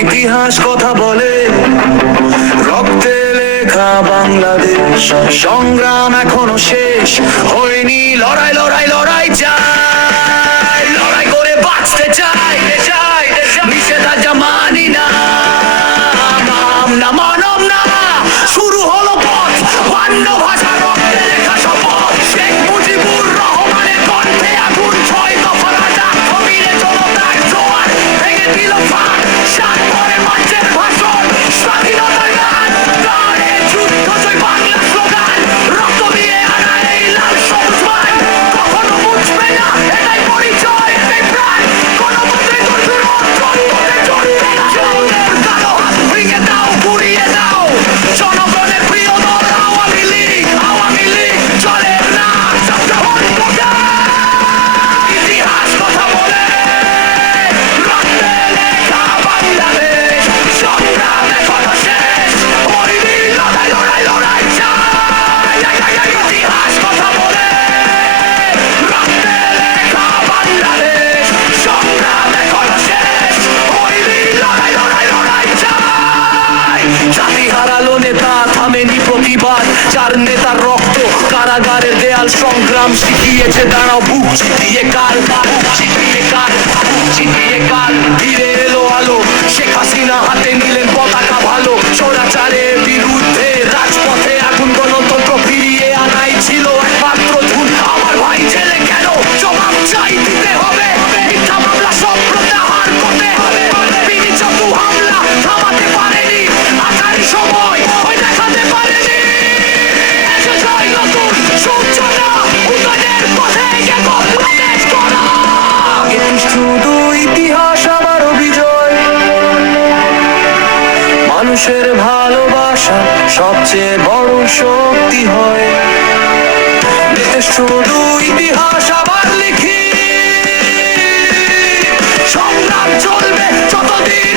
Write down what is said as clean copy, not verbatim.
ইতিহাস কথা বলে রক্তে লেখা বাংলাদেশ, সংগ্রাম এখনো শেষ হয়নি, লড়াই লড়াই লড়াই চাই, লড়াই করে বাঁচতে চাই, নিষেধাজ্ঞা মানি না, মানব না, শুরু হলো পথ, বান্য ভাষা রক্তে লেখা শপথ, শেখ মুজিবুর রহমানের কণ্ঠে আগুন, 6 দফা রাজা কবিরে জনতার জোয়ার ভেঙে দিল ফাঁক, স্বাক্ষরের মঞ্চের ভাষণ, স্বাধীনতার গান, গানে যুদ্ধ জয় বাংলা স্লোগান, রক্ত দিয়ে আনা এই লাল সবুজ মান, কখনো মুছবে না এটাই পরিচয়, এটাই প্রাণ, গণতন্ত্রের দুর্যোগ জনপথে চলবে না, কালো হাত ভেঙে দাও, পুড়িয়ে দাও জনগণের প্রিয় দল আওয়ামী লীগ, আওয়ামী লীগ চলে না, ইতিহাস কথা বলে রক্তে লেখা বাংলাদেশ, সংগ্রাম এখনো শেষ হয়নি, লড়াই লড়াই লড়াই চাই, ইতিহাস কথা বলে রক্তে লেখা বাংলাদেশ, সংগ্রাম এখনো শেষ হয়নি, লড়াই লড়াই লড়াই চাই, জাতি হারালো নেতা, থামেনি প্রতিবাদ, চার নেতার রক্ত কারাগারের দেয়াল, সংগ্রাম শিখিয়েছে দাঁড়াও, বুক চিতিয়ে কাল, বুক চিতিয়ে কাল, বুক চিতিয়ে কাল, ধীরে এলো আলো, শেখ হাসিনা হাতে নিলেন পতাকা ভালো, চোরাচারের বিরুদ্ধে রাজপথে আগুন, গণতন্ত্র ফিরিয়ে আনাই ছিল একমাত্র ধুন, আমার ভাই ছেলে কেন জবাব চাই দিতে হবে, মিথ্যা মামলা সব প্রত্যাহার করতে হবে, বিনি চতু হামলা থামাতে পারেনি, আচারি সময় ওই দেখাতে পারেনি, এসেছে নতুন সূচনা, উন্নয়নের পথে এগিয়ে বাংলাদেশ গড়া, এটি শুধু ইতিহাস আবারও বিজয়, মানুষের ভালোবাসা সবচেয়ে বড় শক্তি হয়, শুধু ইতিহাস আবার লিখি, সংগ্রাম চলবে যতদিন